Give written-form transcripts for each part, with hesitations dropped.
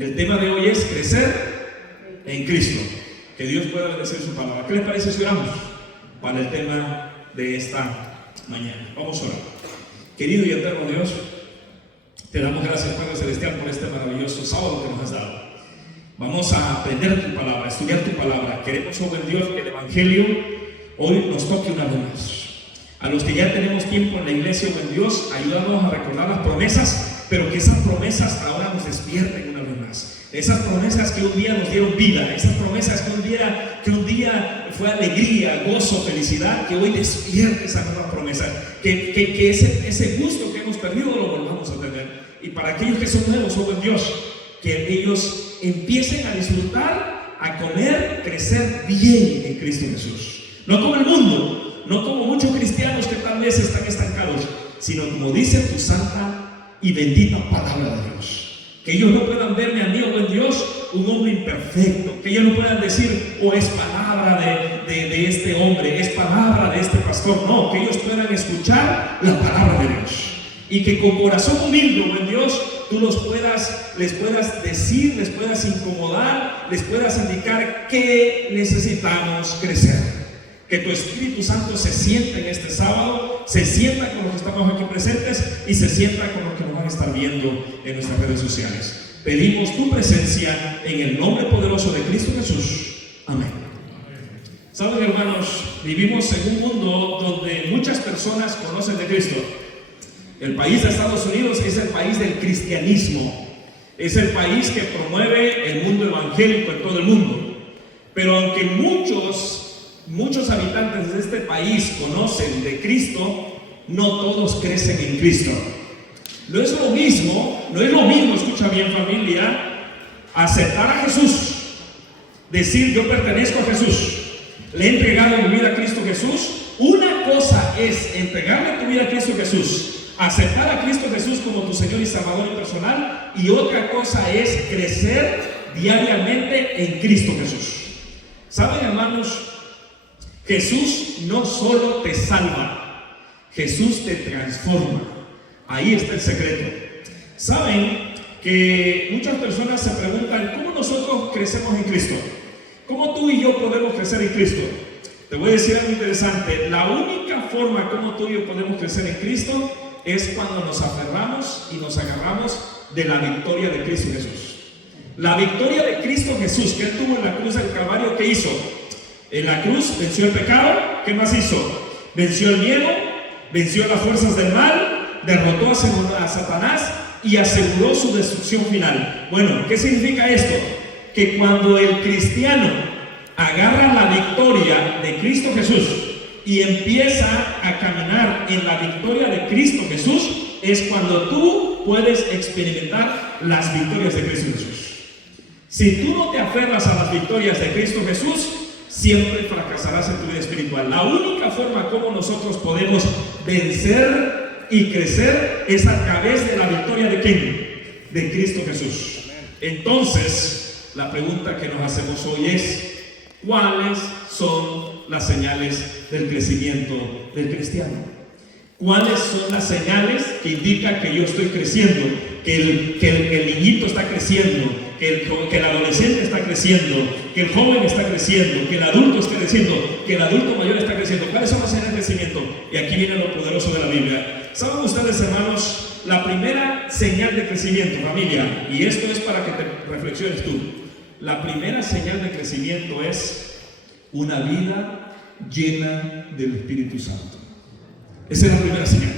El tema de hoy es crecer en Cristo. Que Dios pueda bendecir su palabra. ¿Qué les parece si oramos para el tema de esta mañana? Vamos a orar. Querido y eterno Dios, te damos gracias, Padre Celestial, por este maravilloso sábado que nos has dado. Vamos a aprender tu palabra, a estudiar tu palabra. Queremos, oh buen Dios, que el Evangelio hoy nos toque una vez más. A los que ya tenemos tiempo en la iglesia, oh buen Dios, ayúdanos a recordar las promesas, pero que esas promesas ahora nos despierten una vez más. Esas promesas que un día nos dieron vida, esas promesas que un día fue alegría, gozo, felicidad, que hoy despierte esa nueva promesa, que ese gusto que hemos perdido lo volvamos a tener. Y para aquellos que son nuevos, oh buen Dios, que ellos empiecen a disfrutar, a comer, crecer bien en Cristo Jesús. No como el mundo, no como muchos cristianos que tal vez están estancados, sino como dice tu santa y bendita palabra de Dios. Que ellos no puedan verme a mí, oh buen Dios, un hombre imperfecto. Que ellos no puedan decir, oh, es palabra de este hombre, es palabra de este pastor. No, que ellos puedan escuchar la palabra de Dios. Y que con corazón humilde, oh buen Dios, tú les puedas decir, les puedas incomodar, les puedas indicar que necesitamos crecer. Que tu Espíritu Santo se sienta en este sábado, se sienta con los que estamos aquí presentes y se sienta con los que nos van a estar viendo en nuestras redes sociales. Pedimos tu presencia en el nombre poderoso de Cristo Jesús. Amén. Saben, hermanos, vivimos en un mundo donde muchas personas conocen de Cristo. El país de Estados Unidos es el país del cristianismo. Es el país que promueve el mundo evangélico en todo el mundo. Pero aunque muchos habitantes de este país conocen de Cristo, no todos crecen en Cristo. No es lo mismo, escucha bien familia, aceptar a Jesús, decir yo pertenezco a Jesús, le he entregado mi vida a Cristo Jesús. Una cosa es entregarle tu vida a Cristo Jesús, aceptar a Cristo Jesús como tu Señor y Salvador y personal, y otra cosa es crecer diariamente en Cristo Jesús. ¿Saben, hermanos? Jesús no solo te salva, Jesús te transforma. Ahí está el secreto. Saben que muchas personas se preguntan, ¿cómo nosotros crecemos en Cristo? ¿Cómo tú y yo podemos crecer en Cristo? Te voy a decir algo interesante. La única forma como tú y yo podemos crecer en Cristo es cuando nos aferramos y nos agarramos de la victoria de Cristo Jesús. La victoria de Cristo Jesús que Él tuvo en la cruz del Calvario, ¿qué hizo? En la cruz venció el pecado. ¿Qué más hizo? Venció el miedo, venció las fuerzas del mal, derrotó a Satanás y aseguró su destrucción final. Bueno, ¿qué significa esto? Que cuando el cristiano agarra la victoria de Cristo Jesús y empieza a caminar en la victoria de Cristo Jesús, es cuando tú puedes experimentar las victorias de Cristo Jesús. Si tú no te aferras a las victorias de Cristo Jesús, siempre fracasarás en tu vida espiritual. La única forma como nosotros podemos vencer y crecer es a través de la victoria de ¿quién? De Cristo Jesús. Entonces, la pregunta que nos hacemos hoy es, ¿cuáles son las señales del crecimiento del cristiano? ¿Cuáles son las señales que indican que yo estoy creciendo? Que el niñito está creciendo, que el adolescente está creciendo, que el joven está creciendo, que el adulto está creciendo, que el adulto mayor está creciendo. ¿Cuáles son las señales de crecimiento? Y aquí viene lo poderoso de la Biblia. ¿Saben ustedes, hermanos? La primera señal de crecimiento, familia, y esto es para que te reflexiones tú. La primera señal de crecimiento es una vida llena del Espíritu Santo. Esa es la primera señal.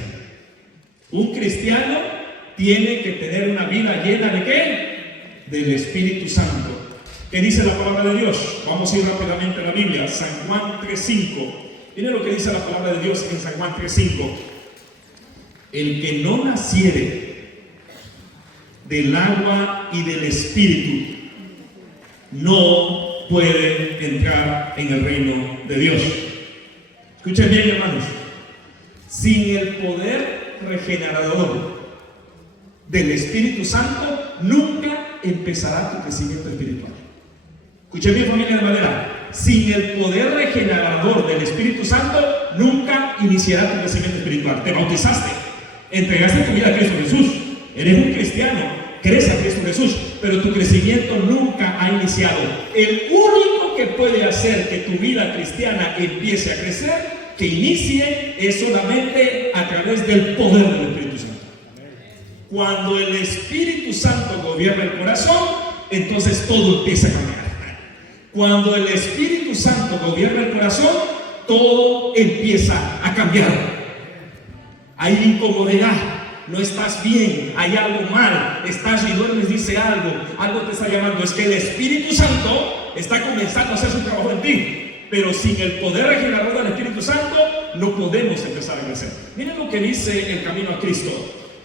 Un cristiano tiene que tener una vida llena ¿de qué? Del Espíritu Santo. ¿Qué dice la palabra de Dios? Vamos a ir rápidamente a la Biblia. San Juan 3:5. Miren lo que dice la palabra de Dios en San Juan 3:5. El que no naciere del agua y del Espíritu no puede entrar en el reino de Dios. Escuchen bien, hermanos. Sin el poder regenerador del Espíritu Santo, nunca empezará tu crecimiento espiritual. Escuchen bien, familia de Madera. Sin el poder regenerador del Espíritu Santo, nunca iniciará tu crecimiento espiritual. Te bautizaste, entregaste tu vida a Cristo Jesús, eres un cristiano, crees a Cristo Jesús, pero tu crecimiento nunca ha iniciado. El único que puede hacer que tu vida cristiana empiece a crecer, que inicie, es solamente a través del poder del Espíritu Santo. Cuando el Espíritu Santo gobierna el corazón, entonces todo empieza a cambiar. Cuando el Espíritu Santo gobierna el corazón, todo empieza a cambiar. Hay incomodidad, no estás bien, hay algo mal, estás y duermes, dice algo te está llamando. Es que el Espíritu Santo está comenzando a hacer su trabajo en ti, pero sin el poder regenerador del Espíritu Santo no podemos empezar a crecer. Miren lo que dice el camino a Cristo.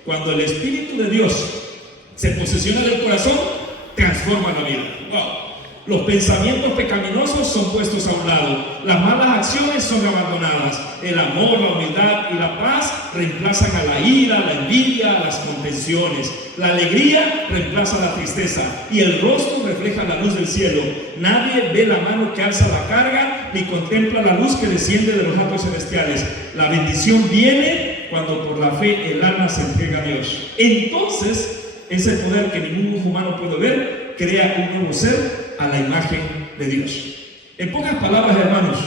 Cuando el Espíritu de Dios se posesiona del corazón, transforma la vida. Wow. Los pensamientos pecaminosos son puestos a un lado, las malas acciones son abandonadas, el amor, la humildad y la paz reemplazan a la ira, la envidia, las contenciones, la alegría reemplaza la tristeza y el rostro refleja la luz del cielo. Nadie ve la mano que alza la carga ni contempla la luz que desciende de los atrios celestiales. La bendición viene cuando por la fe el alma se entrega a Dios. Entonces, ese poder que ningún ojo humano puede ver crea un nuevo ser a la imagen de Dios. En pocas palabras, hermanos,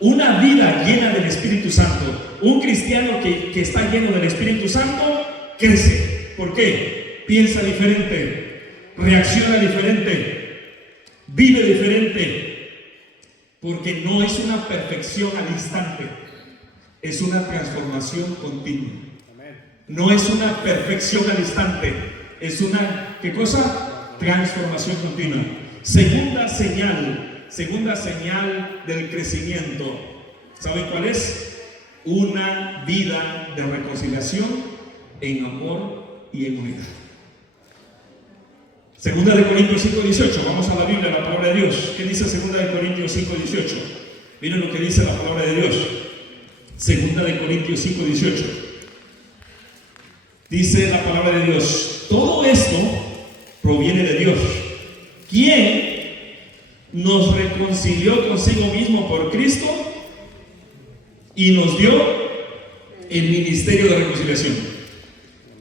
una vida llena del Espíritu Santo, un cristiano que está lleno del Espíritu Santo, crece. ¿Por qué? Piensa diferente, reacciona diferente, vive diferente, porque no es una perfección al instante, es una transformación continua. No es una perfección al instante, es una, ¿qué cosa? Transformación continua. Segunda señal del crecimiento, ¿saben cuál es? Una vida de reconciliación en amor y en unidad. Segunda de Corintios 5:18, vamos a la Biblia, la palabra de Dios. ¿Qué dice Segunda de Corintios 5:18? Miren lo que dice la palabra de Dios. Segunda de Corintios 5:18. Dice la palabra de Dios: todo esto proviene de Dios, quien nos reconcilió consigo mismo por Cristo y nos dio el ministerio de reconciliación.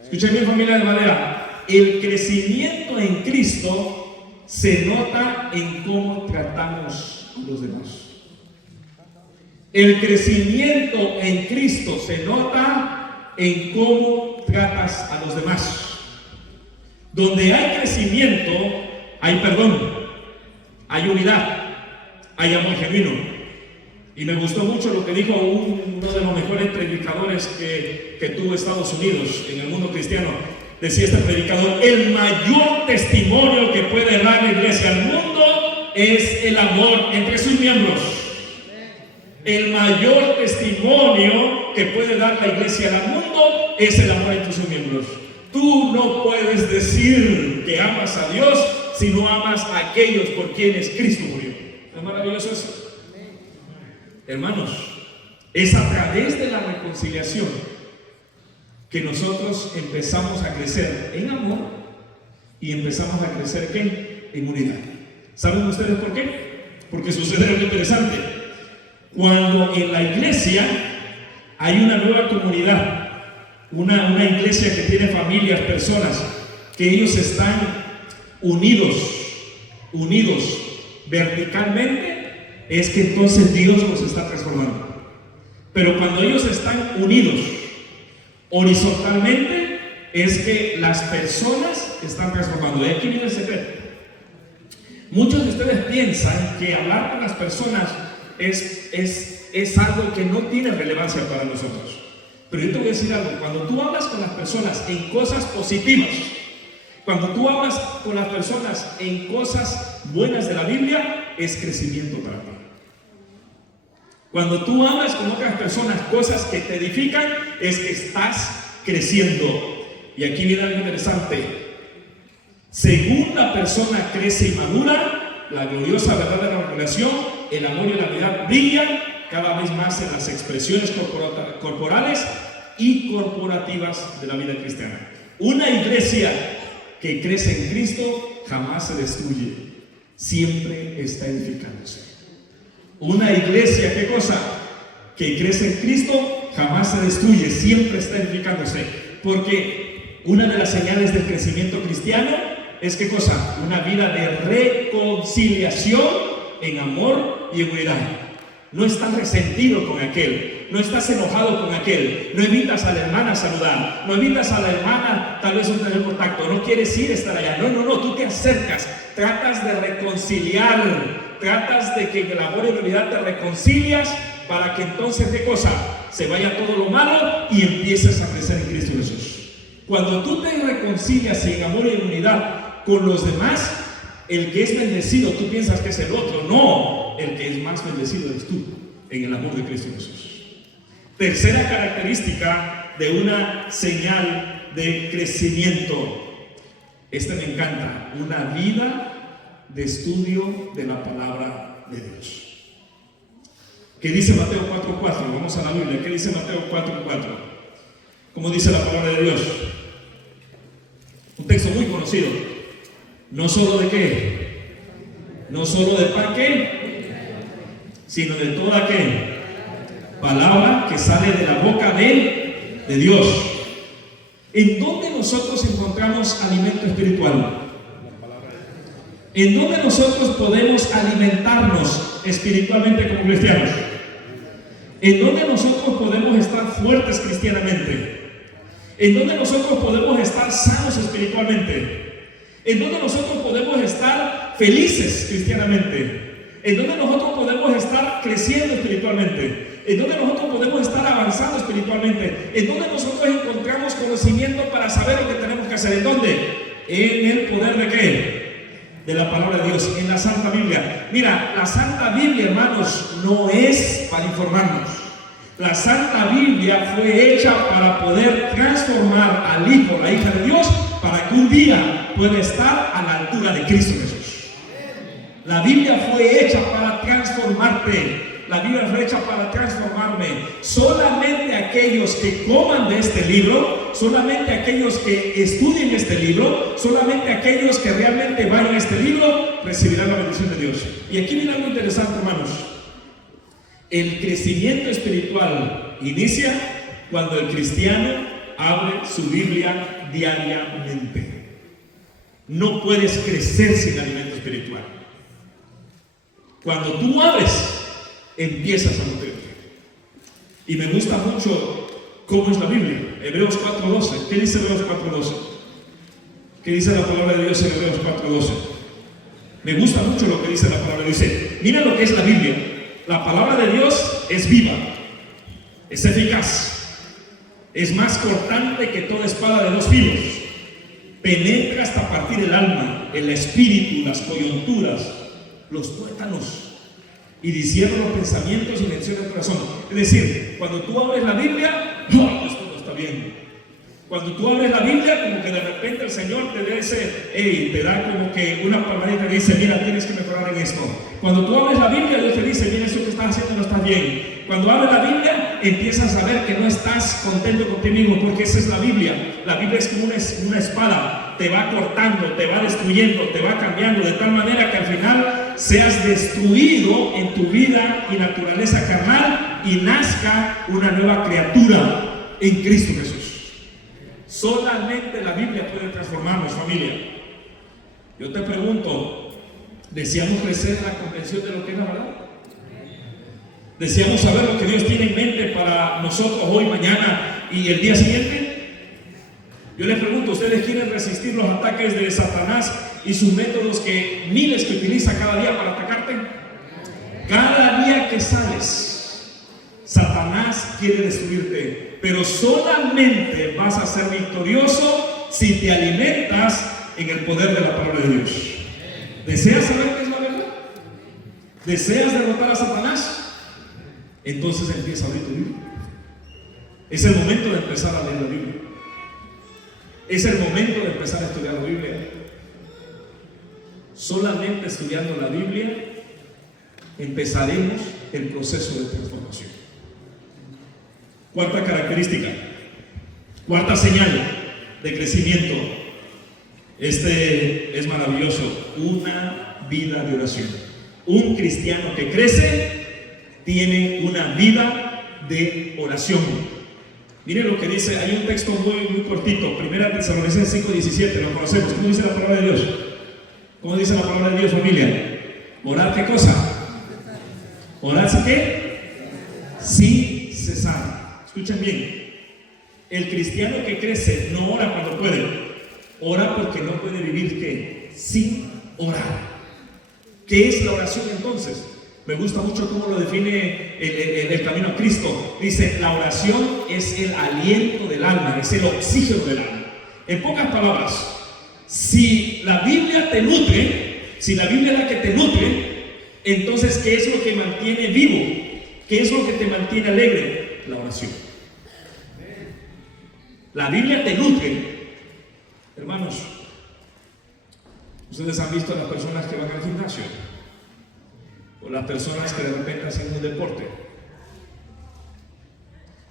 Escuchen bien, familia de madera, el crecimiento en Cristo se nota en cómo tratamos a los demás. El crecimiento en Cristo se nota en cómo tratas a los demás. Donde hay crecimiento, hay perdón, hay unidad, hay amor genuino. Y me gustó mucho lo que dijo uno de los mejores predicadores que tuvo Estados Unidos en el mundo cristiano. Decía este predicador: el mayor testimonio que puede dar la iglesia al mundo es el amor entre sus miembros. El mayor testimonio que puede dar la iglesia al mundo es el amor entre sus miembros. Tú no puedes decir que amas a Dios si no amas a aquellos por quienes Cristo murió. ¿No es maravilloso eso? Hermanos, es a través de la reconciliación que nosotros empezamos a crecer en amor y empezamos a crecer ¿qué? En unidad. ¿Saben ustedes por qué? Porque sucede algo interesante. Cuando en la iglesia hay una nueva comunidad, una iglesia que tiene familias, personas, que ellos están unidos verticalmente, es que entonces Dios los está transformando. Pero cuando ellos están unidos horizontalmente, es que las personas están transformando. Y aquí viene el secreto. Muchos de ustedes piensan que hablar con las personas es algo que no tiene relevancia para nosotros. Pero yo te voy a decir algo: cuando tú hablas con las personas en cosas positivas, cuando tú hablas con las personas en cosas buenas de la Biblia, es crecimiento para ti. Cuando tú hablas con otras personas cosas que te edifican, es que estás creciendo. Y aquí viene algo interesante: según la persona crece y madura, la gloriosa verdad de la revelación, el amor y la unidad brillan cada vez más en las expresiones corporales y corporativas de la vida cristiana. Una iglesia que crece en Cristo jamás se destruye, siempre está edificándose. Una iglesia, ¿qué cosa? Que crece en Cristo jamás se destruye, siempre está edificándose. Porque una de las señales del crecimiento cristiano es ¿qué cosa? Una vida de reconciliación en amor y en unidad. No estás resentido con aquel, no estás enojado con aquel, no evitas a la hermana saludar, no evitas a la hermana tal vez un tener contacto, no quieres ir a estar allá, no, tú te acercas, tratas de reconciliar, tratas de que en el amor y en la unidad te reconcilias para que entonces ¿qué cosa? Se vaya todo lo malo y empieces a crecer en Cristo Jesús. Cuando tú te reconcilias en amor y en unidad con los demás, el que es bendecido, tú piensas que es el otro. No, el que es más bendecido eres tú en el amor de Cristo Jesús. Tercera característica de una señal de crecimiento. Esta me encanta, una vida de estudio de la palabra de Dios. ¿Qué dice Mateo 4:4? Vamos a la Biblia. ¿Qué dice Mateo 4:4? ¿Cómo dice la palabra de Dios? Un texto muy conocido. No solo de qué, no solo de pan qué, sino de toda qué palabra que sale de la boca de Dios. ¿En dónde nosotros encontramos alimento espiritual? ¿En dónde nosotros podemos alimentarnos espiritualmente como cristianos? ¿En dónde nosotros podemos estar fuertes cristianamente? ¿En dónde nosotros podemos estar sanos espiritualmente? ¿En dónde nosotros podemos estar felices cristianamente? ¿En dónde nosotros podemos estar creciendo espiritualmente? ¿En dónde nosotros podemos estar avanzando espiritualmente? ¿En dónde nosotros encontramos conocimiento para saber lo que tenemos que hacer? ¿En dónde? En el poder de qué? De la palabra de Dios, en la Santa Biblia. Mira, la Santa Biblia, hermanos, no es para informarnos. La Santa Biblia fue hecha para poder transformar al Hijo, la hija de Dios, para que un día pueda estar a la altura de Cristo Jesús. La Biblia fue hecha para transformarte. La Biblia fue hecha para transformarme. Solamente aquellos que coman de este libro, solamente aquellos que estudien este libro, solamente aquellos que realmente vayan a este libro, recibirán la bendición de Dios. Y aquí viene algo interesante, hermanos. El crecimiento espiritual inicia cuando el cristiano abre su Biblia diariamente. No puedes crecer sin alimento espiritual. Cuando tú abres, empiezas a nutrirte. Y me gusta mucho cómo es la Biblia. Hebreos 4:12. ¿Qué dice Hebreos 4:12? ¿Qué dice la palabra de Dios en Hebreos 4:12? Me gusta mucho lo que dice la palabra. Dice, mira lo que es la Biblia. La palabra de Dios es viva, es eficaz, es más cortante que toda espada de dos filos, penetra hasta partir el alma, el espíritu, las coyunturas, los tuétanos, y discierne los pensamientos y intenciones del corazón. Es decir, cuando tú abres la Biblia, ¡oh, esto no está bien! Cuando tú abres la Biblia, como que de repente el Señor te te da como que una palmadita y dice, mira, tienes que mejorar en esto. Cuando tú abres la Biblia, Dios te dice, mira, eso que estás haciendo no está bien. Cuando abres la Biblia, empiezas a ver que no estás contento contigo mismo, porque esa es la Biblia. La Biblia es como una espada, te va cortando, te va destruyendo, te va cambiando, de tal manera que al final seas destruido en tu vida y naturaleza carnal y nazca una nueva criatura en Cristo Jesús. Solamente la Biblia puede transformarnos, familia. Yo te pregunto, ¿deseamos crecer en la comprensión de lo que es la verdad? ¿Deseamos saber lo que Dios tiene en mente para nosotros hoy, mañana y el día siguiente? Yo les pregunto, ¿ustedes quieren resistir los ataques de Satanás y sus métodos que miles que utiliza cada día para atacarte? Cada día que sales, Satanás quiere destruirte, pero solamente vas a ser victorioso si te alimentas en el poder de la palabra de Dios. ¿Deseas saber qué es la verdad? ¿Deseas derrotar a Satanás? Entonces empieza a abrir tu Biblia. Es el momento de empezar a leer la Biblia. Es el momento de empezar a estudiar la Biblia. Solamente estudiando la Biblia empezaremos el proceso de transformación. Cuarta característica, cuarta señal de crecimiento. Este es maravilloso, una vida de oración. Un cristiano que crece tiene una vida de oración. Miren lo que dice, hay un texto muy cortito, 1 Tesalonicenses 5:17, lo conocemos. ¿Cómo dice la palabra de Dios? ¿Cómo dice la palabra de Dios, familia? ¿Orar qué cosa? ¿Orar qué? Sin cesar. Escuchen bien. El cristiano que crece no ora cuando puede, ora porque no puede vivir ¿qué? Sin orar. ¿Qué es la oración entonces? Me gusta mucho cómo lo define el camino a Cristo. Dice, la oración es el aliento del alma, es el oxígeno del alma. En pocas palabras, si la Biblia te nutre, si la Biblia es la que te nutre, entonces ¿qué es lo que mantiene vivo? ¿Qué es lo que te mantiene alegre? La oración. La Biblia te nutre. Hermanos, ustedes han visto a las personas que van al gimnasio, o las personas que de repente hacen un deporte.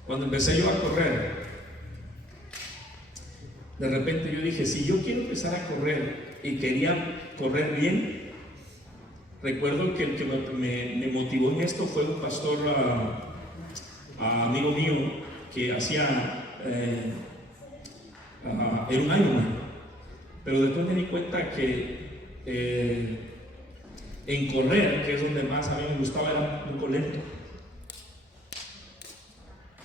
Cuando empecé yo a correr, de repente yo dije, si yo quiero empezar a correr y quería correr bien, recuerdo que el que me motivó en esto fue un pastor amigo mío que hacía era un Ironman, pero después me di cuenta que en correr, que es donde más a mí me gustaba, era un poco lento.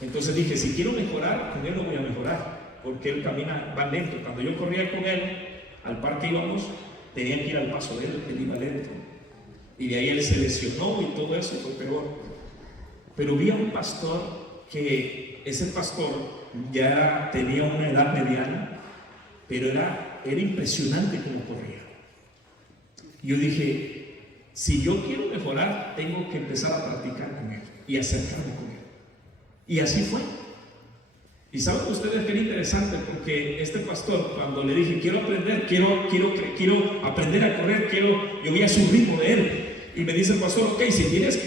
Entonces dije, si quiero mejorar, con él no voy a mejorar, porque él va lento. Cuando yo corría con él, al parque íbamos, tenía que ir al paso de él, él iba lento. Y de ahí él se lesionó y todo eso fue peor. Pero vi a un pastor que ese pastor ya tenía una edad mediana, pero era impresionante cómo corría. Yo dije, si yo quiero mejorar, tengo que empezar a practicar con él y acercarme con él. Y así fue. Y saben ustedes que era interesante, porque este pastor, cuando le dije, quiero aprender, quiero aprender a correr, yo vi a su ritmo de él. Y me dice el pastor, ok, si quieres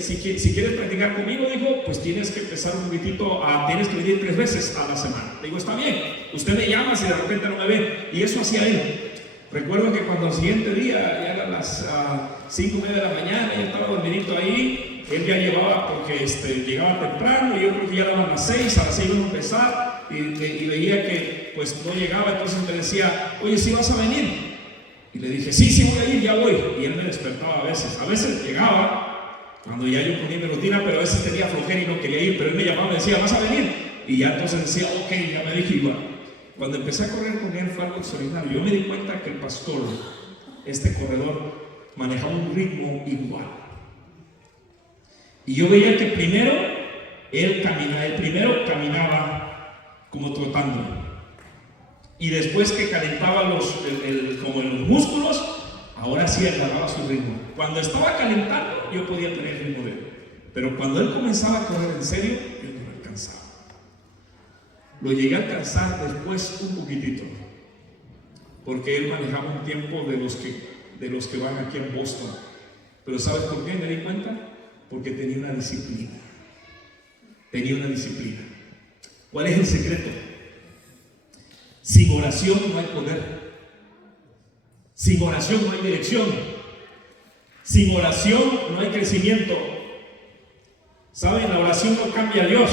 practicar conmigo, dijo, pues tienes que empezar un poquitito, tienes que venir 3 veces a la semana. Le digo, está bien, usted me llama si de repente no me ve. Y eso hacía él. Recuerdo que cuando al siguiente día, ya eran las 5:30 de la mañana, ya estaba dormidito ahí, él ya llevaba, porque llegaba temprano, y yo creo que ya daban las 6, a las 6 iba a empezar, y veía que pues no llegaba, entonces me decía, oye, ¿sí vas a venir? Y le dije, sí voy a ir, ya voy. Y él me despertaba a veces llegaba, cuando ya yo ponía mi rutina, pero a veces tenía flojera y no quería ir, pero él me llamaba y me decía, ¿vas a venir? Y ya entonces decía, ok, ya me dije, iba. Cuando empecé a correr con él fue algo extraordinario. Yo me di cuenta que el pastor, este corredor, manejaba un ritmo igual. Y yo veía que primero caminaba como trotando. Y después que calentaba como los músculos, ahora sí agarraba su ritmo. Cuando estaba calentando, yo podía tener el ritmo de él. Pero cuando él comenzaba a correr en serio, yo no lo alcanzaba. Lo llegué a alcanzar después un poquitito, porque él manejaba un tiempo de los que van aquí en Boston. Pero ¿sabes por qué me di cuenta? Porque tenía una disciplina. ¿Cuál es el secreto? Sin oración no hay poder. Sin oración no hay dirección. Sin oración no hay crecimiento. ¿Saben? La oración no cambia a Dios.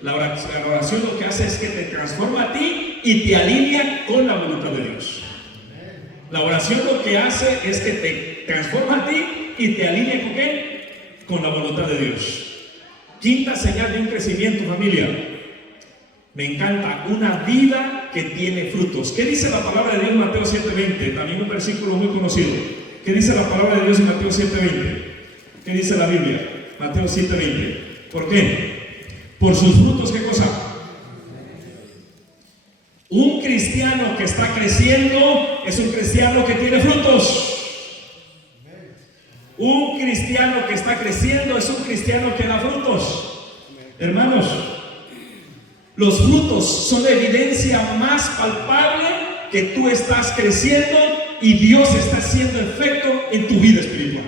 La oración lo que hace es que te transforma a ti y te alinea con la voluntad de Dios. La oración lo que hace es que te transforma a ti y te alinea con ¿qué? Con la voluntad de Dios. Quinta señal de un crecimiento, familia. Me encanta, una vida que tiene frutos. ¿Qué dice la palabra de Dios en Mateo 7:20? También un versículo muy conocido. ¿Qué dice la palabra de Dios en Mateo 7:20? ¿Qué dice la Biblia? Mateo 7:20. ¿Por qué? Por sus frutos, ¿qué cosa? Un cristiano que está creciendo es un cristiano que tiene frutos. Un cristiano que está creciendo es un cristiano que da frutos. Hermanos, los frutos son la evidencia más palpable que tú estás creciendo y Dios está haciendo efecto en tu vida espiritual.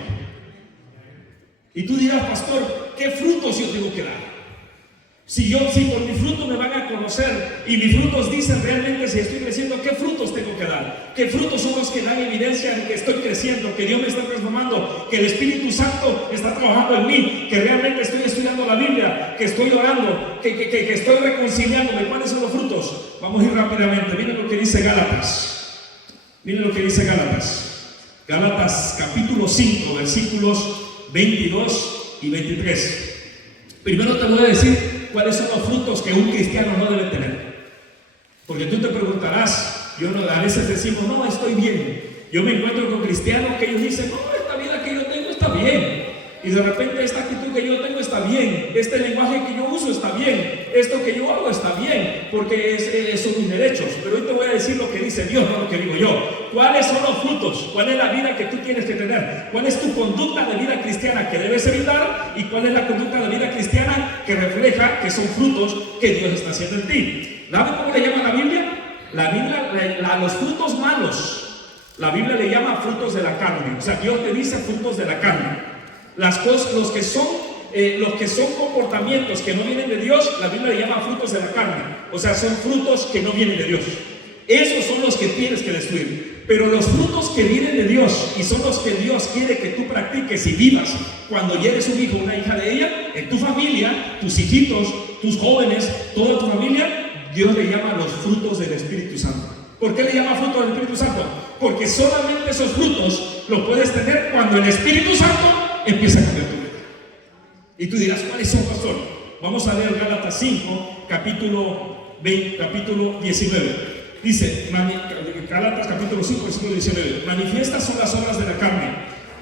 Y tú dirás, pastor, ¿qué frutos yo tengo que dar? Si por mi fruto me van a conocer, y mis frutos dicen realmente si estoy creciendo, ¿qué frutos tengo que dar? ¿Qué frutos son los que dan evidencia de que estoy creciendo, que Dios me está transformando, que el Espíritu Santo está trabajando en mí, que realmente estoy estudiando la Biblia, que estoy orando, que estoy reconciliándome? ¿Cuáles son los frutos? Vamos a ir rápidamente. Miren lo que dice Gálatas. Miren lo que dice Gálatas. Gálatas capítulo 5, versículos 22 y 23. Primero te voy a decir cuáles son los frutos que un cristiano no debe tener. Porque tú te preguntarás, a veces decimos, no, estoy bien. Yo me encuentro con cristianos que ellos dicen, no, esta vida que yo tengo está bien. Y de repente esta actitud que yo tengo está bien. Este lenguaje que yo uso está bien. Esto que yo hago está bien. Porque son mis derechos. Pero hoy te voy a decir lo que dice Dios, no lo que digo yo. ¿Cuáles son los frutos? ¿Cuál es la vida que tú tienes que tener? ¿Cuál es tu conducta de vida cristiana que debes evitar? ¿Y cuál es la conducta de vida cristiana que refleja que son frutos que Dios está haciendo en ti? ¿Sabe cómo le llama la Biblia? La Biblia, a los frutos malos, la Biblia le llama frutos de la carne. O sea, Dios te dice frutos de la carne. Las cosas, los que son comportamientos que no vienen de Dios, la Biblia le llama frutos de la carne. O sea, son frutos que no vienen de Dios. Esos son los que tienes que destruir. Pero los frutos que vienen de Dios y son los que Dios quiere que tú practiques y vivas cuando ya eres un hijo o una hija de ella, en tu familia, tus hijitos, tus jóvenes, toda tu familia, Dios le llama los frutos del Espíritu Santo. ¿Por qué le llama frutos del Espíritu Santo? Porque solamente esos frutos los puedes tener cuando el Espíritu Santo empieza a cambiar tu vida. Y tú dirás, ¿cuáles son, pastor? Vamos a leer Gálatas 5, capítulo 19. Dice, Gálatas capítulo 5, versículo 19. Manifiestas son las obras de la carne,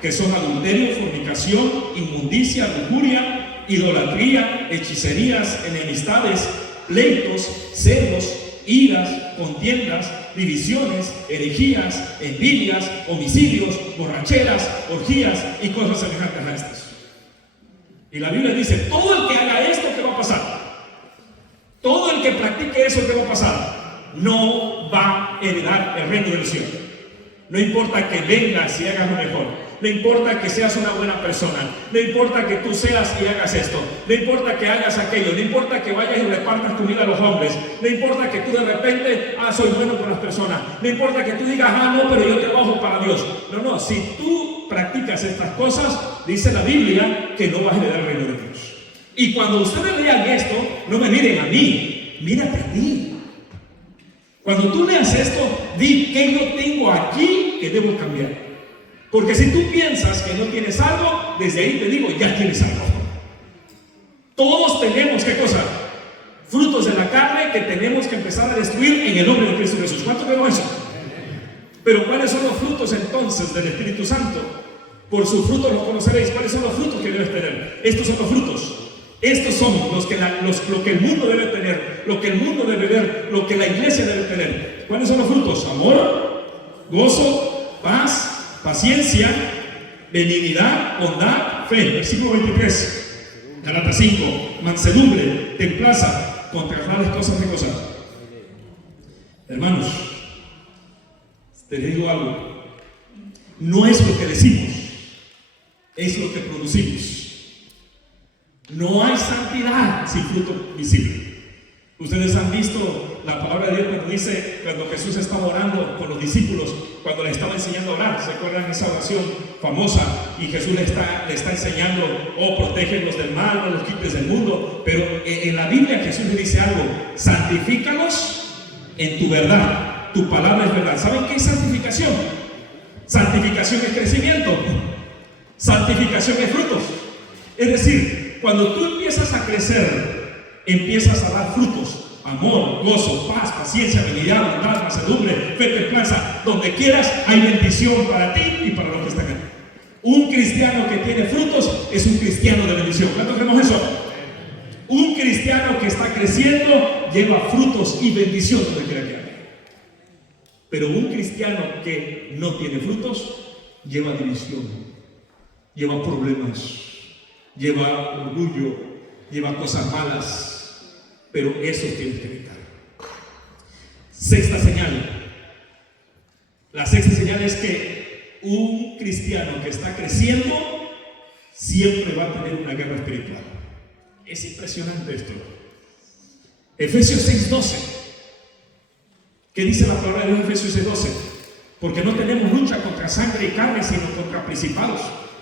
que son adulterio, fornicación, inmundicia, lujuria, idolatría, hechicerías, enemistades, pleitos, celos, iras, contiendas, divisiones, herejías, envidias, homicidios, borracheras, orgías y cosas semejantes a estas. Y la Biblia dice, todo el que haga esto, ¿qué va a pasar? Todo el que practique eso, ¿qué va a pasar? No va a heredar el reino de los cielos. No importa que vengas y hagas lo mejor. No importa que seas una buena persona. No importa que tú seas y hagas esto. No importa que hagas aquello. No importa que vayas y repartas comida a los hombres. No importa que tú de repente, soy bueno con las personas. No importa que tú digas, no, pero yo trabajo para Dios. No, si tú practicas estas cosas, dice la Biblia que no vas a heredar el reino de Dios. Y cuando ustedes lean esto, no me miren a mí, mírate a mí. Cuando tú leas esto, di que yo tengo aquí que debo cambiar. Porque si tú piensas que no tienes algo, desde ahí te digo, ya tienes algo. Todos tenemos, ¿qué cosa? Frutos de la carne que tenemos que empezar a destruir en el nombre de Cristo Jesús. ¿Cuánto vemos eso? Pero ¿cuáles son los frutos entonces del Espíritu Santo? Por sus frutos los conoceréis. ¿Cuáles son los frutos que debes tener? Estos son los frutos. Estos son lo que el mundo debe tener, lo que el mundo debe ver, lo que la iglesia debe tener. ¿Cuáles son los frutos? Amor, gozo, paz, paciencia, benignidad, bondad, fe. Versículo 23, Gálatas 5, mansedumbre, templanza, contra tales cosas de cosas. Hermanos, te digo algo. No es lo que decimos, es lo que producimos. No hay santidad sin fruto visible. Ustedes han visto la palabra de Dios cuando dice, cuando Jesús estaba orando con los discípulos, cuando le estaba enseñando a orar. ¿Se acuerdan esa oración famosa? Y Jesús le está enseñando, protégelos del mal, no los quites del mundo. Pero en la Biblia Jesús le dice algo: santifícalos en tu verdad, tu palabra es verdad. ¿Saben qué es santificación? Santificación es crecimiento, santificación es frutos. Es decir, cuando tú empiezas a crecer, empiezas a dar frutos: amor, gozo, paz, paciencia, benignidad, bondad, mansedumbre, fe, templanza. Donde quieras hay bendición para ti y para los que están aquí. Un cristiano que tiene frutos es un cristiano de bendición. ¿Cuántos creemos eso? Un cristiano que está creciendo lleva frutos y bendición donde quiera que haya. Pero un cristiano que no tiene frutos lleva división, lleva problemas, lleva orgullo, lleva cosas malas, pero eso tienes que evitar. Sexta señal. La sexta señal es que un cristiano que está creciendo siempre va a tener una guerra espiritual. Es impresionante esto. Efesios 6:12. ¿Qué dice la palabra de Dios en Efesios 6:12? Porque no tenemos lucha contra sangre y carne, sino contra principados,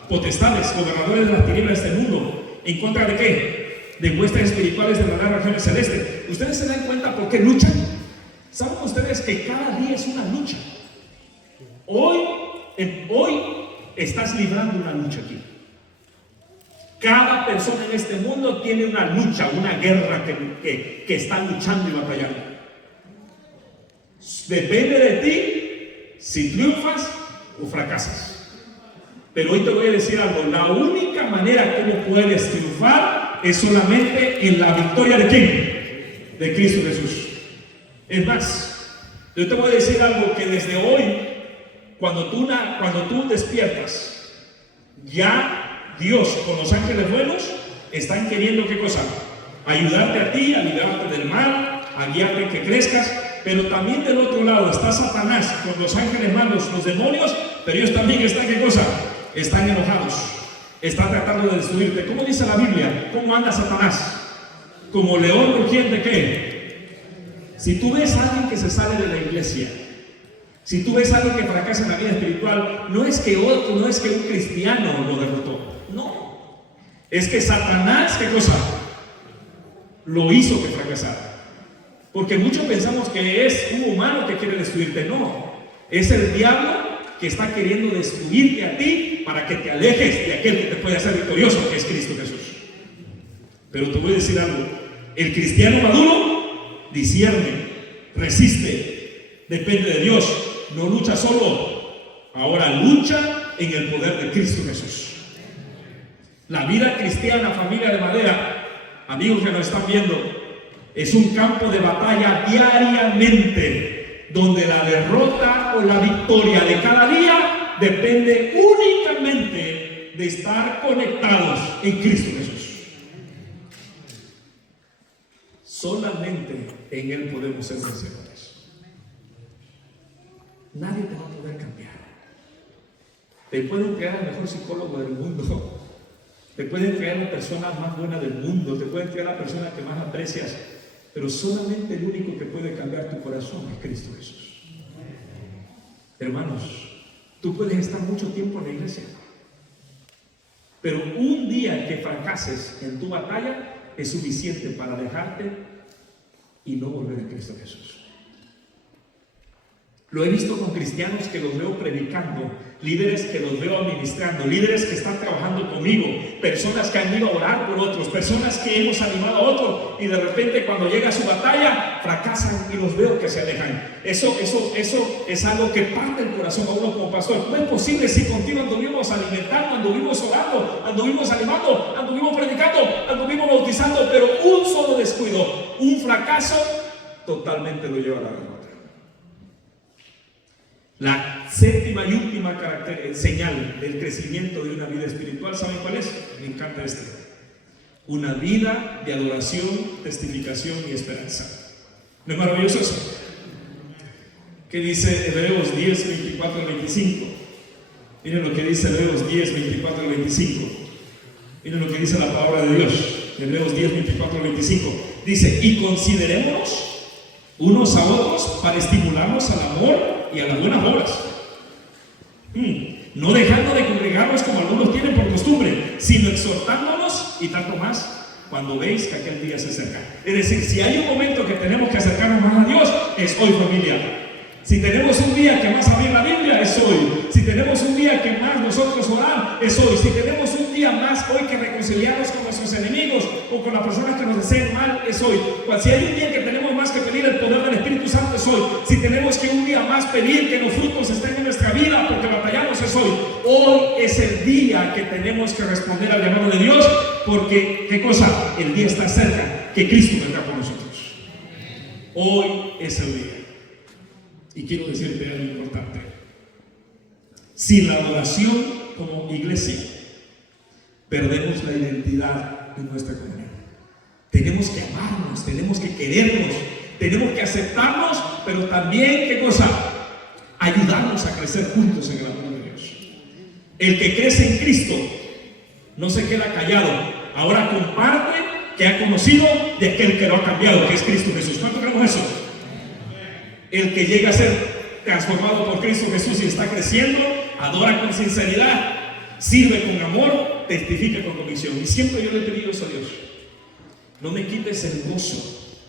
potestades, gobernadores de las tinieblas de este mundo. ¿En contra de qué? De huestes espirituales de las regiones celestes. ¿Ustedes se dan cuenta por qué luchan? ¿Saben ustedes que cada día es una lucha? Hoy estás librando una lucha aquí. Cada persona en este mundo tiene una lucha, una guerra que está luchando y batallando. Depende de ti si triunfas o fracasas. Pero hoy te voy a decir algo: la única manera como puedes triunfar es solamente en la victoria de ¿quién? De Cristo Jesús. Es más, yo te voy a decir algo que desde hoy, cuando tú despiertas, ya Dios con los ángeles buenos están queriendo ¿qué cosa? Ayudarte a ti, a librarte del mal, a guiarte que crezcas. Pero también del otro lado está Satanás con los ángeles malos, los demonios, pero ellos también están ¿qué cosa? Están enojados, están tratando de destruirte. ¿Cómo dice la Biblia? ¿Cómo anda Satanás? Como león rugiente. ¿Qué? Si tú ves a alguien que se sale de la iglesia, si tú ves a alguien que fracasa en la vida espiritual, no es que un cristiano lo derrotó. No, es que Satanás, ¿qué cosa? Lo hizo que fracasara. Porque muchos pensamos que es un humano que quiere destruirte. No, es el diablo que está queriendo destruirte a ti para que te alejes de aquel que te puede hacer victorioso, que es Cristo Jesús. Pero te voy a decir algo: el cristiano maduro discierne, resiste, depende de Dios, no lucha solo, ahora lucha en el poder de Cristo Jesús. La vida cristiana, familia de madera, amigos que nos están viendo, es un campo de batalla diariamente, donde la derrota o la victoria de cada día depende únicamente de estar conectados en Cristo Jesús. Solamente en Él podemos ser vencedores. Nadie te va a poder cambiar. Te pueden crear el mejor psicólogo del mundo, te pueden crear la persona más buena del mundo, te pueden crear la persona que más aprecias, pero solamente el único que puede cambiar tu corazón es Cristo Jesús. Hermanos, tú puedes estar mucho tiempo en la iglesia, pero un día que fracases en tu batalla es suficiente para dejarte y no volver a Cristo Jesús. Lo he visto con cristianos que los veo predicando, líderes que los veo administrando, líderes que están trabajando conmigo, personas que han ido a orar por otros, personas que hemos animado a otros, y de repente cuando llega su batalla fracasan y los veo que se alejan. Eso es algo que parte el corazón a uno como pastor. No es posible si contigo anduvimos alimentando, anduvimos orando, anduvimos animando, anduvimos predicando, anduvimos bautizando, pero un solo descuido, un fracaso, totalmente lo lleva a la derrota. La séptima y última señal del crecimiento de una vida espiritual, ¿saben cuál es? Me encanta este: una vida de adoración, testificación y esperanza. ¿No es maravilloso eso? ¿Qué dice Hebreos 10, 24 al 25? Miren lo que dice Hebreos 10, 24 al 25. Miren lo que dice la palabra de Dios. Hebreos 10, 24 al 25. Dice: y considerémonos unos a otros para estimularnos al amor y a las buenas obras, no dejando de congregarnos como algunos tienen por costumbre, sino exhortándonos, y tanto más cuando veis que aquel día se acerca. Es decir, si hay un momento que tenemos que acercarnos más a Dios, es hoy, familia. Si tenemos un día que más abrir la Biblia, es hoy. Si tenemos un día que más nosotros orar, es hoy. Si tenemos un día más hoy que reconciliarnos con nuestros enemigos o con las personas que nos deseen mal, es hoy. Si hay un día que tenemos más que pedir el poder del Espíritu Santo, es hoy. Si tenemos que un día más pedir que los frutos estén en nuestra vida porque batallamos, es hoy. Hoy es el día que tenemos que responder al llamado de Dios, porque ¿qué cosa? El día está cerca, que Cristo vendrá por nosotros. Hoy es el día. Y quiero decirte algo importante: sin la adoración como iglesia, perdemos la identidad de nuestra comunidad. Tenemos que amarnos, tenemos que querernos, tenemos que aceptarnos, pero también, ¿qué cosa? Ayudarnos a crecer juntos en el amor de Dios. El que crece en Cristo no se queda callado, ahora comparte que ha conocido de aquel que lo ha cambiado, que es Cristo Jesús. ¿Cuánto creemos eso? El que llega a ser transformado por Cristo Jesús y está creciendo, adora con sinceridad, sirve con amor, testifica con convicción. Y siempre yo le he pedido eso a Dios: no me quites el gozo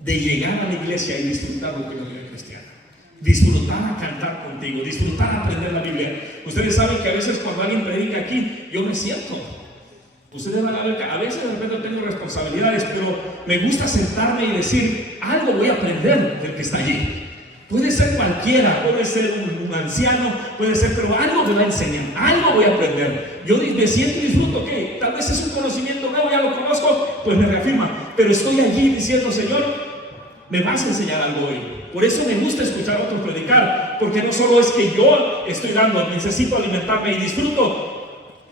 de llegar a la iglesia y disfrutar lo que es la vida cristiana, disfrutar a cantar contigo, disfrutar a aprender la Biblia. Ustedes saben que a veces cuando alguien predica aquí, yo me siento. Ustedes van a ver que a veces de repente tengo responsabilidades, pero me gusta sentarme y decir: algo voy a aprender del que está allí. Puede ser cualquiera, puede ser un anciano, puede ser, pero algo me va a enseñar, algo voy a aprender. Yo me siento y disfruto, ok, tal vez es un conocimiento nuevo, ya lo conozco, pues me reafirma, pero estoy allí diciendo: Señor, me vas a enseñar algo hoy. Por eso me gusta escuchar a otros predicar, porque no solo es que yo estoy dando, necesito alimentarme y disfruto.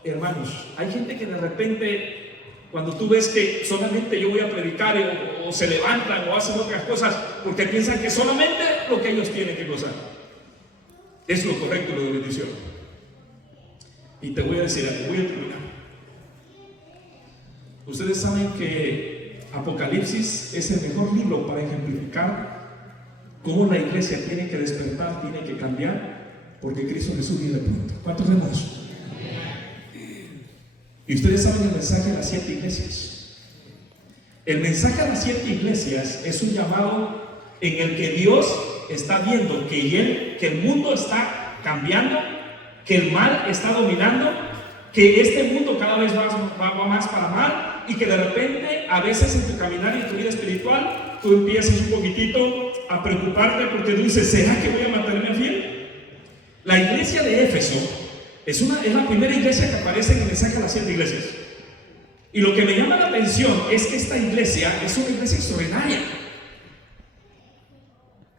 Hermanos, hay gente que de repente, cuando tú ves que solamente yo voy a predicar o se levantan o hacen otras cosas porque piensan que solamente lo que ellos tienen que gozar es lo correcto, lo de bendición. Y te voy a decir algo, voy a terminar. Ustedes saben que Apocalipsis es el mejor libro para ejemplificar cómo la iglesia tiene que despertar, tiene que cambiar, porque Cristo Jesús viene pronto. ¿Cuántos vemos eso? Y ustedes saben el mensaje de las 7 iglesias. El mensaje de las 7 iglesias es un llamado en el que Dios está viendo que el mundo está cambiando, que el mal está dominando, que este mundo cada vez va más para mal, y que de repente a veces en tu caminar y en tu vida espiritual tú empiezas un poquitito a preocuparte porque tú dices: ¿será que voy a mantenerme fiel? La iglesia de Éfeso es la primera iglesia que aparece en el mensaje de las 7 iglesias. Y lo que me llama la atención es que esta iglesia es una iglesia extraordinaria.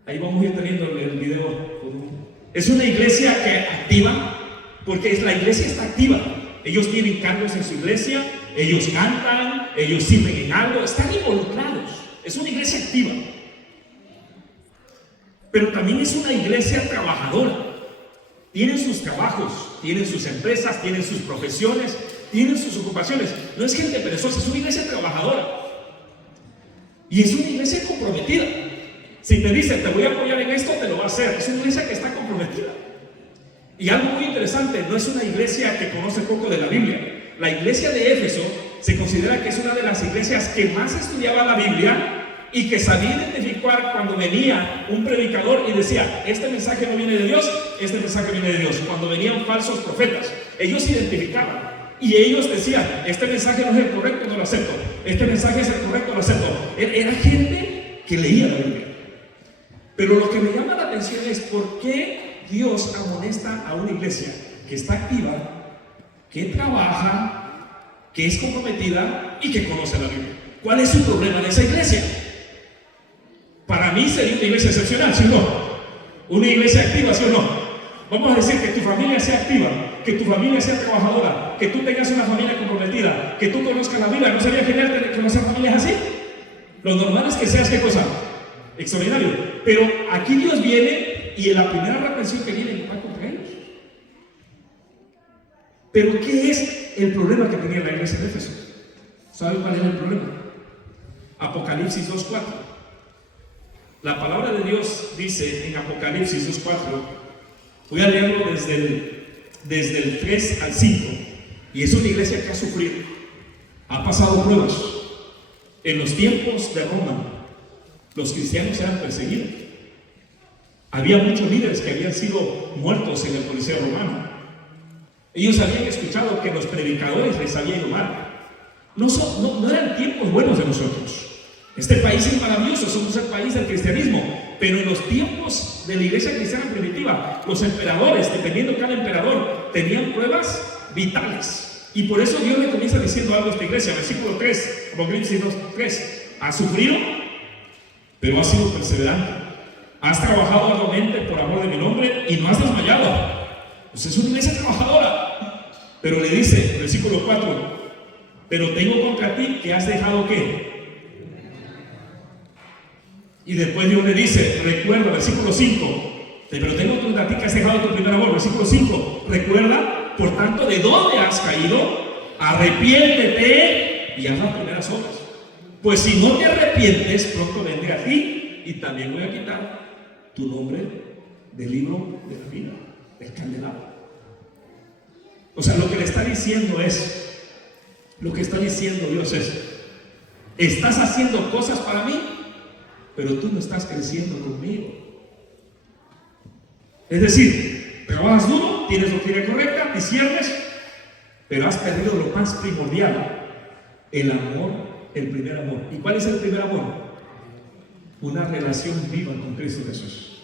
Ahí vamos a ir teniendo el video. Es una iglesia que activa, porque la iglesia está activa. Ellos tienen cargos en su iglesia, ellos cantan, ellos sirven en algo, están involucrados. Es una iglesia activa. Pero también es una iglesia trabajadora. Tienen sus trabajos, tienen sus empresas, tienen sus profesiones, tienen sus ocupaciones. No es gente perezosa, es una iglesia trabajadora. Y es una iglesia comprometida. Si te dice: te voy a apoyar en esto, te lo va a hacer. Es una iglesia que está comprometida. Y algo muy interesante, no es una iglesia que conoce poco de la Biblia. La iglesia de Éfeso se considera que es una de las iglesias que más estudiaba la Biblia y que sabía identificar cuando venía un predicador y decía: este mensaje no viene de Dios, este mensaje viene de Dios. Cuando venían falsos profetas, ellos identificaban y ellos decían: este mensaje no es el correcto, no lo acepto, este mensaje es el correcto, lo acepto. Era gente que leía la Biblia. Pero lo que me llama la atención es por qué Dios amonesta a una iglesia que está activa, que trabaja, que es comprometida y que conoce la Biblia. ¿Cuál es su problema de esa iglesia? Para mí sería una iglesia excepcional, ¿sí o no? Una iglesia activa, ¿sí o no? Vamos a decir que tu familia sea activa, que tu familia sea trabajadora, que tú tengas una familia comprometida, que tú conozcas la Biblia. ¿No sería genial tener conocer familias así? Lo normal es que seas, ¿qué cosa? Extraordinario. Pero aquí Dios viene y en la primera reprensión que viene va contra ellos. Pero ¿qué es el problema que tenía la iglesia de Éfeso? ¿Saben cuál es el problema? Apocalipsis 2:4. La palabra de Dios dice en Apocalipsis 2:4, voy a leerlo desde el 3 al 5, y es una iglesia que ha sufrido, ha pasado pruebas. En los tiempos de Roma, los cristianos eran perseguidos. Había muchos líderes que habían sido muertos en el Coliseo romano. Ellos habían escuchado que los predicadores les habían ido mal. No eran tiempos buenos de nosotros. Este país es maravilloso, somos el país del cristianismo, pero en los tiempos de la iglesia cristiana primitiva, los emperadores, dependiendo de cada emperador, tenían pruebas vitales. Y por eso Dios le comienza diciendo algo a esta iglesia, versículo 3, Apocalipsis 2:3. Has sufrido, pero has sido perseverante. Has trabajado arduamente por amor de mi nombre y no has desmayado. Pues es una iglesia trabajadora. Pero le dice, versículo 4, pero tengo contra ti que has dejado ¿qué? Y después Dios le dice, recuerda, versículo 5, pero tengo contra ti que has dejado tu primer amor. Versículo 5, recuerda, por tanto, de dónde has caído, arrepiéntete y haz las primeras obras. Pues si no te arrepientes, pronto vendré a ti y también voy a quitar tu nombre del libro de la vida, del candelabro. O sea, lo que le está diciendo Dios es: estás haciendo cosas para mí, pero tú no estás creciendo conmigo. Es decir, trabajas duro, tienes doctrina correcta, disciernes, pero has perdido lo más primordial, el amor, el primer amor. ¿Y cuál es el primer amor? Una relación viva con Cristo Jesús.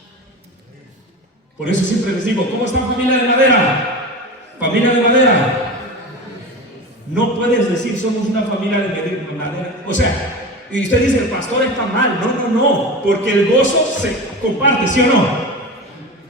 Por eso siempre les digo: ¿cómo está familia de madera? Familia de madera. No puedes decir somos una familia de madera. O sea, y usted dice el pastor está mal. No, porque el gozo se comparte, ¿sí o no?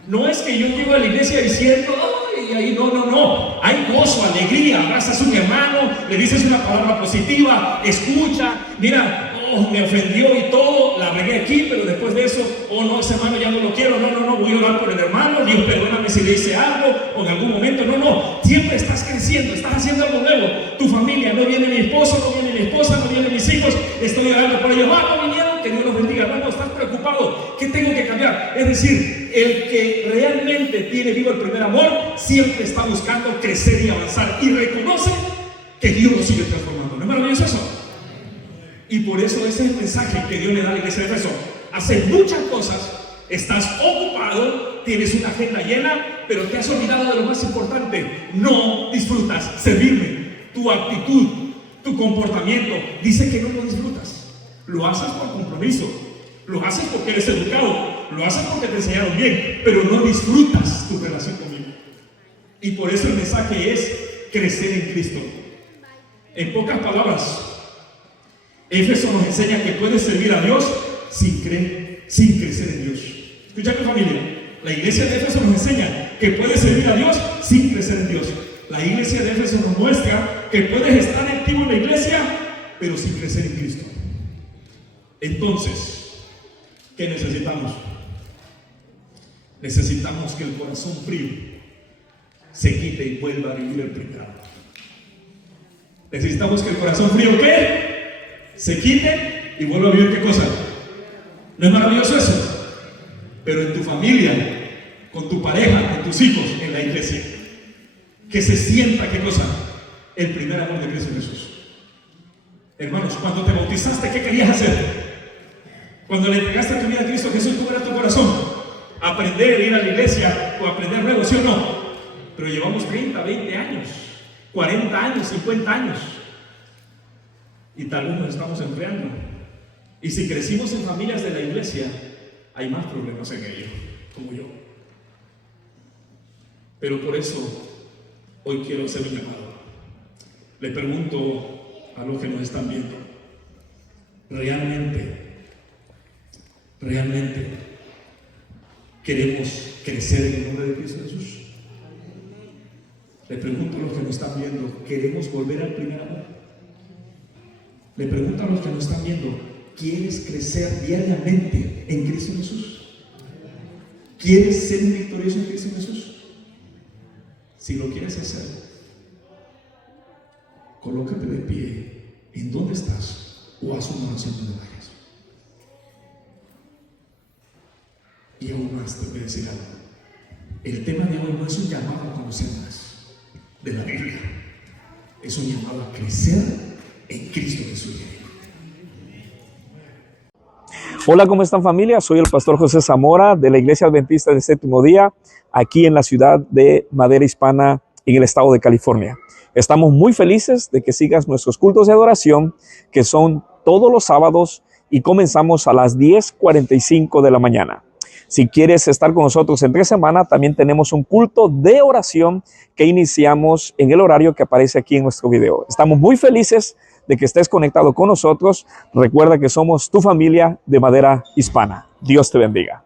No es que yo llego a la iglesia diciendo, ay, ahí no. Hay gozo, alegría, abrazas a un hermano, le dices una palabra positiva, escucha, mira, me ofendió y todo, la regué aquí, pero después de eso, no, ese hermano ya no lo quiero, no, voy a orar por el hermano, Dios perdóname si le hice algo, o en algún momento, no, siempre estás creciendo, estás haciendo algo nuevo. Tu familia, no viene mi esposo, no viene mi esposa, no vienen mis hijos, estoy orando por ellos, no vinieron, que Dios los bendiga. No, estás preocupado, ¿qué tengo que cambiar? Es decir, el que realmente tiene vivo el primer amor, siempre está buscando crecer y avanzar, y reconoce que Dios lo sigue transformando. ¿No es maravilloso eso? Y por eso ese es el mensaje que Dios le da a la iglesia de Éfeso. Haces muchas cosas, estás ocupado, tienes una agenda llena, pero te has olvidado de lo más importante: no disfrutas servirme. Tu actitud, tu comportamiento dice que no lo disfrutas. Lo haces por compromiso, lo haces porque eres educado, lo haces porque te enseñaron bien, pero no disfrutas tu relación conmigo. Y por eso el mensaje es crecer en Cristo. En pocas palabras, Éfeso nos enseña que puedes servir a Dios sin crecer en Dios. Escucha, mi familia, la iglesia de Éfeso nos enseña que puedes servir a Dios sin crecer en Dios. La iglesia de Éfeso nos muestra que puedes estar activo en la iglesia, pero sin crecer en Cristo. Entonces, ¿qué necesitamos? Necesitamos que el corazón frío se quite y vuelva a vivir el primer amor. Necesitamos que el corazón frío, ¿qué? Se quite y vuelva a vivir, ¿qué cosa? ¿No es maravilloso eso? Pero en tu familia, con tu pareja, con tus hijos, en la iglesia, que se sienta, ¿qué cosa? El primer amor de Cristo Jesús. Hermanos, cuando te bautizaste, ¿qué querías hacer? Cuando le entregaste tu vida a Cristo Jesús, ¿cómo era tu corazón? Aprender, ir a la iglesia o aprender nuevo, ¿sí o no? Pero llevamos 30, 20 años, 40 años, 50 años, y tal vez nos estamos enfriando. Y si crecimos en familias de la iglesia, hay más problemas en ello, como yo. Pero por eso hoy quiero hacer un llamado. Le pregunto a los que nos están viendo: ¿realmente queremos crecer en el nombre de Cristo Jesús? Le pregunto a los que nos están viendo: ¿queremos volver al primer amor? Le pregunto a los que nos están viendo: ¿quieres crecer diariamente en Cristo Jesús? ¿Quieres ser victorioso en Cristo Jesús? Si lo quieres hacer, colócate de pie en donde estás o haz una oración donde vayas. Y aún más te voy a decir algo: el tema de hoy no es un llamado a conocer más de la Biblia, es un llamado a crecer en Cristo Jesús. Hola, ¿cómo están, familia? Soy el pastor José Zamora de la Iglesia Adventista del Séptimo Día, aquí en la ciudad de Madera Hispana, en el estado de California. Estamos muy felices de que sigas nuestros cultos de adoración, que son todos los sábados, y comenzamos a las 10:45 de la mañana. Si quieres estar con nosotros entre semana, también tenemos un culto de oración que iniciamos en el horario que aparece aquí en nuestro video. Estamos muy felices de que estés conectado con nosotros. Recuerda que somos tu familia de Madera Hispana. Dios te bendiga.